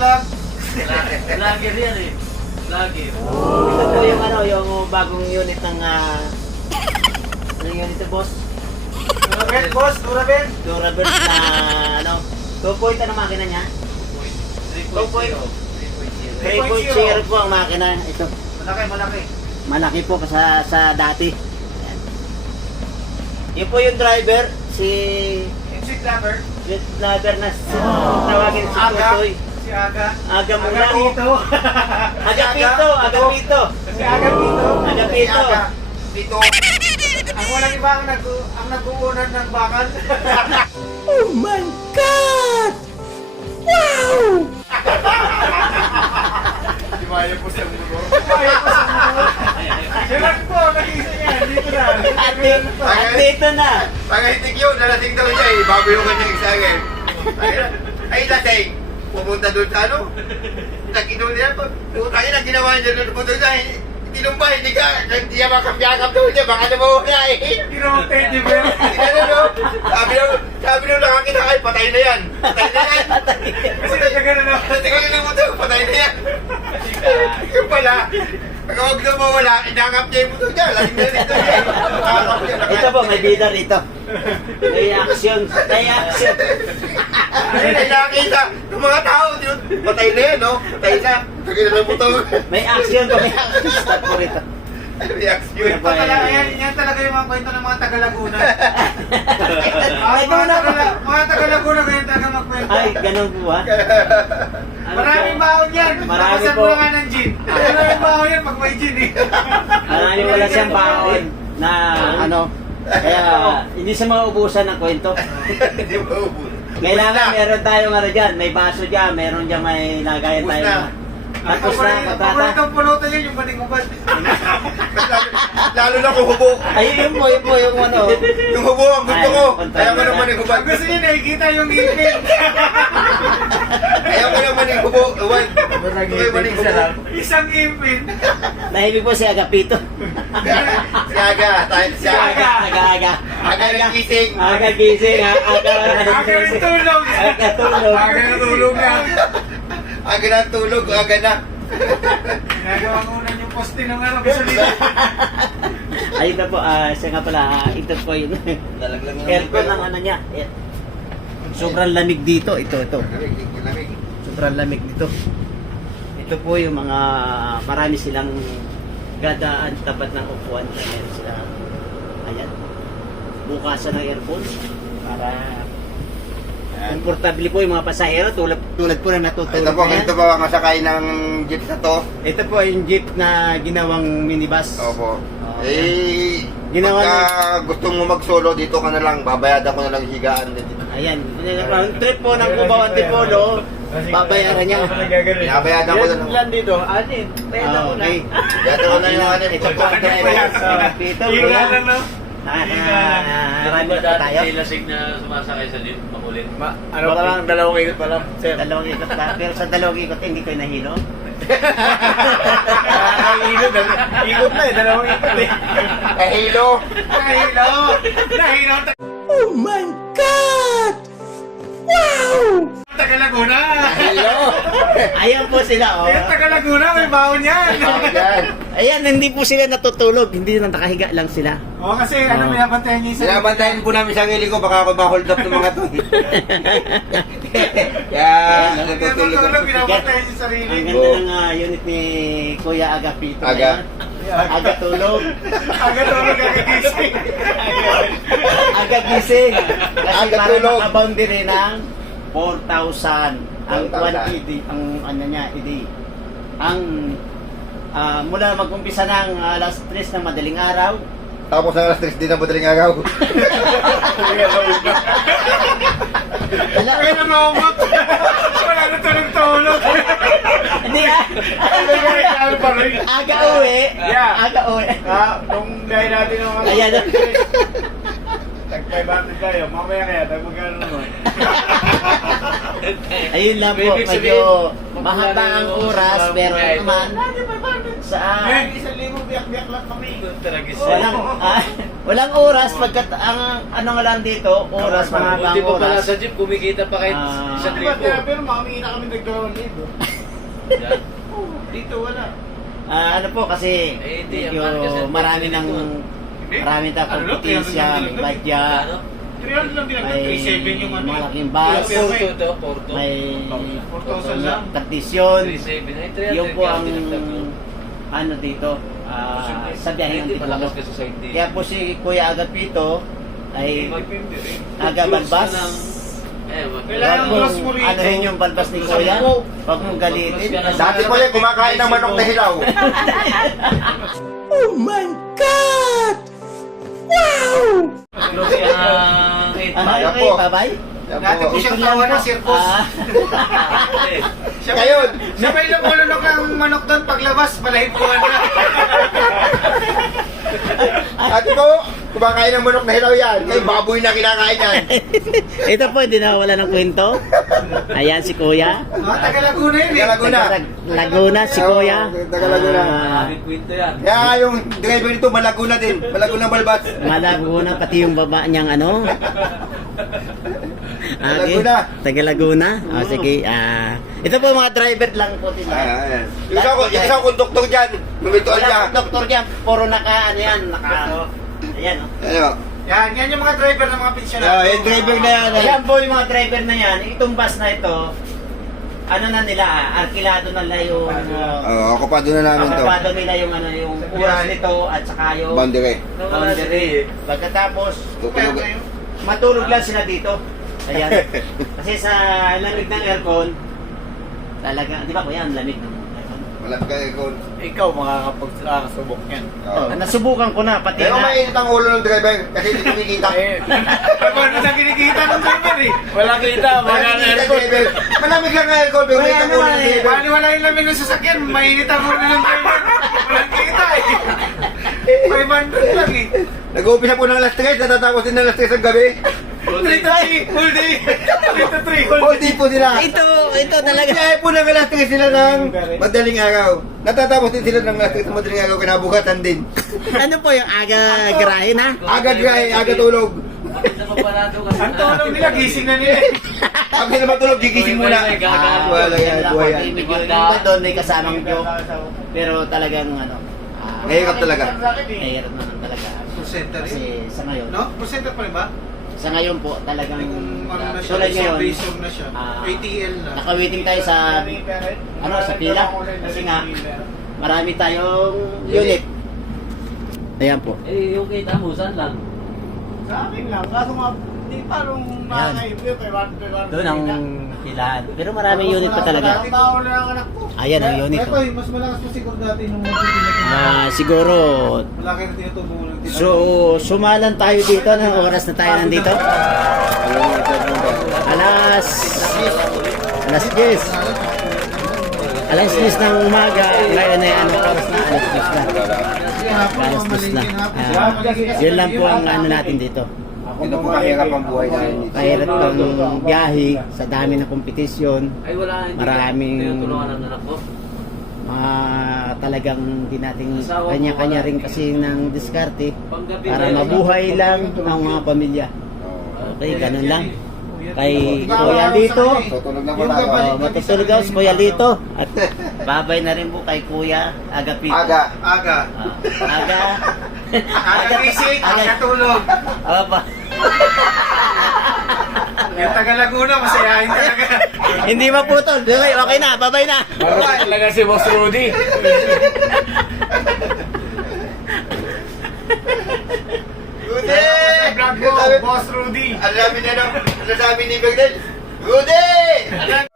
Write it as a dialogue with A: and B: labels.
A: vlog.
B: Vlogger yan eh. Vlogger.
C: Ito po yung ano, yung bagong unit ng anong unit ito, boss?
A: Durabel, boss, Durabel.
C: Durabel na ano, 2 na makina niya.
B: 3.0.
C: 3.0 po ang makina. Ito.
A: Malaki, malaki.
C: Malaki po sa dati. Ayan. Yun po yung driver, si
A: Exit lover.
C: Sweet Lover na tawagin si
A: Aga.
C: Tutoy.
A: Si Aga.
C: Aga muna.
A: Agapito.
C: Agapito, Agapito.
A: Si Agapito.
C: Agapito.
A: Pito. Ang walang iba ang nag-uunan ng bakal.
C: Oh my God! Wow!
A: Di maya po sa mundo. Di maya po sa mundo. Silang po, nag-isa niya. Dito na.
C: At dito na.
D: Pag-itig yun, nalating daw niya eh, bago yung kanyang isagin. Ay, lasing, pupunta doon sa ano, nag-inom niya, putangin na ginawa niya doon, puto niya, tinumpa, hindi niya makapyakap doon niya, baka namawala eh.
A: Kirote, di ba?
D: Sabi nung nakakita kayo, patay na yan. Patay na yan.
A: Kasi nagkagano na.
D: Tingnan na mo ito, patay na yan. Yung pala, pagkawag na mawala, inangap niya yung puto niya, lasing na rin niya. Nakakap niya,
C: Ito po, may bida rito. May action. May action.
D: ay nakakita ng mga tao, patay na yan, no? Patay na. Tagay na lang puto.
C: May action po. May action. Start po rito.
D: Reaction.
A: Ito talaga yan talaga yung mga kwento ng mga taga-Laguna.
C: Ay, doon na po.
A: Mga taga-Laguna ganyan talaga magkwento.
C: Ay, ganun po ba? Ano
A: Maraming
C: po?
A: baon yan.
C: Marami
A: Nakasan
C: po.
A: mo nga ng gin. Maraming baon yan pag may gin eh.
C: Marami wala siyang baon na ano. Kaya hindi siya maubusan ng kwento.
D: Hindi mo ubus.
C: Kailangan meron tayong ano dyan. May baso dyan. Meron dyan may lagayan
D: Ubus
C: tayo.
D: na.
C: Tapos na, patata.
A: Paboritong pulutan yan yung baning-ubad.
D: Lalo na kung hubo.
C: Ay, yun po yung ano.
D: Yung hubo ang gusto ko.
C: Ay,
D: Ayaw ko naman yung hubad.
A: Ang gusto niya nakikita yung ngipin.
D: Ayaw ko naman yung hubo. Ewan. Gusto ko yung maning hubo.
A: Isang ngipin.
C: Nahibig po si Agapito.
D: Si Aga. Si Aga.
C: Aga.
D: Aga ng gising.
C: Aga gising ha. Aga
A: Aga rin tulog.
C: Aga tulog.
A: Aga rin tulog na.
D: Aga na tulog. Aga na.
A: Ginagawa ko na yung poste ng ano. Gasolina.
C: Ayun na po, siya nga pala, ito po yun. Aircon ng ano niya. Sobrang lamig dito. Ito. Sobrang lamig dito. Ito po yung mga, marami silang gadaan tapat ng upuan. Ayan sila. Ayan. Bukasan ng aircon para komportable po yung mga pasahero tulad po na natutulog.
D: Ito po,
C: na yan.
D: ito po ang masakay ng jeep na to.
C: Ito po yung jeep na ginawang minibus.
D: Opo.
C: Okay.
D: Eh,
C: Ginawa
D: pagka gusto mo mag-solo, dito ka na lang. Babayadan ko na lang higaan din dito.
C: Ayan, round trip po ng Cubao Antipolo, babayaran niya.
D: Binabayadan ko na lang.
B: Ilan dito? Anin.
C: Okay.
D: Bayadan ko na yung ano.
C: Ito po ang driver. Dito,
A: Higa lang no.
C: Marami
B: Ba
C: na tayo.
B: dati lasing na sumasakay sa jeep? Makulit.
E: Ano pa lang, 2 ikot pa lang, sir.
C: Dalawang ikot pa. Pero sa dalawang ikot, hindi ko nahilo.
E: Ikot na eh, 2 ikot eh.
D: Kahilo.
A: Nahilo. Nahilo.
C: Oh my God! Wow!
A: Taga-Laguna.
D: Kahilo.
C: Ayan po sila, oh.
A: Ayun, taga-Laguna. May baon yan.
D: Ayan.
C: Ayan, hindi po sila natutulog. Hindi na nakahiga lang sila.
A: Oo, kasi ano, binabantayan niya yung sarili.
D: Sinabantayan po namin sa ngili ko, baka ako ma-hold up ng mga to. Kaya, natutulog
A: Natutulog,
D: ako.
A: binabantayan yung sarili.
C: Ang ganda ng unit ni Kuya Agapito.
D: Aga.
C: Aga tulog.
A: Aga tulog, aga gising.
C: Aga gising. Kasi
D: Aga
C: para
D: tulog.
C: makaboundary ng 4,000 ang
D: 4,000.
C: 1 ED, ang ano niya, ED. Ang mula mag-umpisa ng alas 3 ng madaling araw.
D: Tapos ang alas 3 din na madaling araw.
A: Ay, namamot. Wala na tulog-tulog.
C: Hindi
E: Ano pa rin?
C: aga uwi.
E: Yeah.
C: Aga uwi.
E: Nung dahil natin ng mga...
C: Ayan.
E: Tag-500 tayo, mamaya kaya, tag-magkano naman.
C: Ayun lang po,
B: Ibig
C: medyo
B: sabihin,
C: mahaba ang oras, pero
B: Kaya ito.
C: naman sa
E: Eh, 1,000 biyak-biyak lang kami.
B: Talaga siya.
C: walang Walang oras, pagkat ang ano nga lang dito, oras, mga
B: Buti
C: bang
B: pa pala
C: oras.
B: sa jeep, kumikita pa kahit
C: Ah.
B: isang
E: Diba,
B: libo.
E: pero mami na kami nagdawang libo.
B: Yan.
E: Dito wala.
C: Ano po kasi
B: Eh, hindi,
C: medyo
B: ang kasi
C: marami ng
A: Ano,
C: kompetisya, may badya,
B: Ano?
A: 300 lang dinagdag.
C: may
A: 37 yung ano.
C: malaking bus,
B: Porto ito, Porto.
C: may
A: 4,000 lang.
C: tradisyon.
B: 3,700. Ay, 300
C: Yung po
B: kaya
C: ang
B: dinagdag ko.
C: ano dito, sa biyahe ng
B: Hindi,
C: Tigulo.
B: malakas ka sa side day.
C: Kaya po si Kuya Agapito ay
A: Depende rin.
C: aga balbas.
A: Kailangan
C: Huwag
A: plus
C: mong
A: mo rito.
C: anuhin yung balbas ni Kuya. Huwag mong galitin.
D: Dati ko yan, kumakain ng manok na hilaw.
C: Oh my God!
B: Close yan ang 8
C: Ano
D: Yan
C: okay,
D: po.
C: bye-bye?
A: Dati ko siyang tawa ng circus. Siya
D: Ngayon.
A: Siya may lumulunok ng manok doon paglabas, malahipuan na.
D: Dati ko, kumakain ng manok na hilaw yan. Ngayon, baboy na kinakain yan.
C: Ito po, hindi na wala ng kwento. Ayan si Kuya.
A: Taga Laguna yun eh.
D: Taga Laguna.
C: Laguna si Kuya.
D: Oo, taga Laguna.
B: Maraming kwento yan.
D: Kaya yung driver nito, Malaguna din. Malaguna balbas.
C: Malaguna, pati yung baba niyang ano.
D: Laguna.
C: Taga Laguna. O sige. Ito po mga driver lang po sila.
D: Ayan. Yung isang konduktor dyan, lumituan niya.
C: Wala doktor diyan, puro naka ano yan, naka ayan oh.
D: Ano?
A: Yan yung mga driver ng mga pensyonado.
D: Yung driver na yan.
C: Ayan po yung mga driver na yan. Itong bus na ito, ano na nila, arkilado na nila yung
D: Okupado na namin to.
C: okupado nila yung ano yung oras nito at saka yung
D: Boundary.
C: boundary. Pagkatapos,
D: Tutulog.
C: matulog lang sila dito. Ayan. Kasi sa lamig ng aircon, talaga, di ba kuya, ang lamig ng aircon?
D: Malapit ka aircon.
E: Ikaw makakapagsusubok yan.
C: Nasubukan ko na, pati
D: Pero
C: na.
D: mainit ang ulo ng driver kasi hindi kumikita.
A: Paano na kinikita ng driver eh?
E: Wala kita, wala na aircon.
D: Malamig lang ang aircon, pero mainit ang ulo ng driver.
A: Paano wala yung lamin ng sasakyan? Mainit ang ulo ng driver. Walang kita eh. 500 lang eh.
D: Nag-uumpisa po ng alas 3, natatapos din ng alas 3 ng gabi.
A: 3 to 3, whole day. 3 to 3, whole
D: All day po sila.
C: Ito talaga.
D: Kaya po ng alas 3 sila ng madaling araw. Natatapos din sila ng alas 3 ng madaling araw, kinabukatan din.
C: Ano po yung aga garahe na?
D: Aga dry, aga tulog.
B: Bakit na paparado ka?
A: Ang tulog nila, gising na nila eh.
D: Pag sila matulog, gigising muna. Wala yan, buhay yan.
C: Medyo yung iba doon may kasamang joke. Pero talagang ano,
D: Mahirap talaga.
C: mahirap naman talaga.
A: Center
C: Kasi
A: yun.
C: sa ngayon,
A: No? Center pa rin ba?
C: sa ngayon po talagang
A: Kung ano na siya,
C: tulad ngayon,
A: base na siya.
C: ah,
A: ATL na.
C: naka-waiting tayo sa sa pila kasi nga marami tayong unit. Ayan po.
B: Eh, yung kita mo, saan lang?
E: Sa akin lang, kaso nga, di pa nung makakaibig,
C: Doon ang pilahan. Pero maraming unit pa talaga.
E: Tao na ang anak ko.
C: Ayan ang unit.
E: Ito, mas malakas pa siguro dati nung
C: Siguro
E: malaki na tinutubong ng
C: sumalan tayo dito ng oras na tayo nandito. Alas 10. Alas 10 ng umaga. Ngayon ay ano oras na? Alas 10 na. Alas 10 na. Yun lang po ang ano natin dito.
D: Ito po mahirap ang buhay namin.
C: Kahirap ng biyahe sa dami ng kompetisyon.
B: Ay, wala. Hindi
C: Maraming-
B: tinutulungan ng anak ko.
C: Talagang hindi natin kanya-kanya rin kasi ng diskarte
B: Panggabi
C: para
B: na-
C: mabuhay lang ng mga pamilya. Okay, ganun lang. Kay Kuya Lito,
D: Tutulog na po tayo.
C: matutulog ako si Kuya Lito. At babay na rin po kay Kuya Agapito.
D: Aga.
A: Aga.
C: Aga.
A: Aga gising, aga tulog.
C: Apa.
A: Yung taga Laguna, masayahin talaga.
C: Hindi maputol. Okay, okay na. Babay na.
E: Marunong talaga si Boss Rudy.
D: Rudy!
A: Vlog mo, Boss Rudy.
D: Ang sabi ni Berdel, Rudy!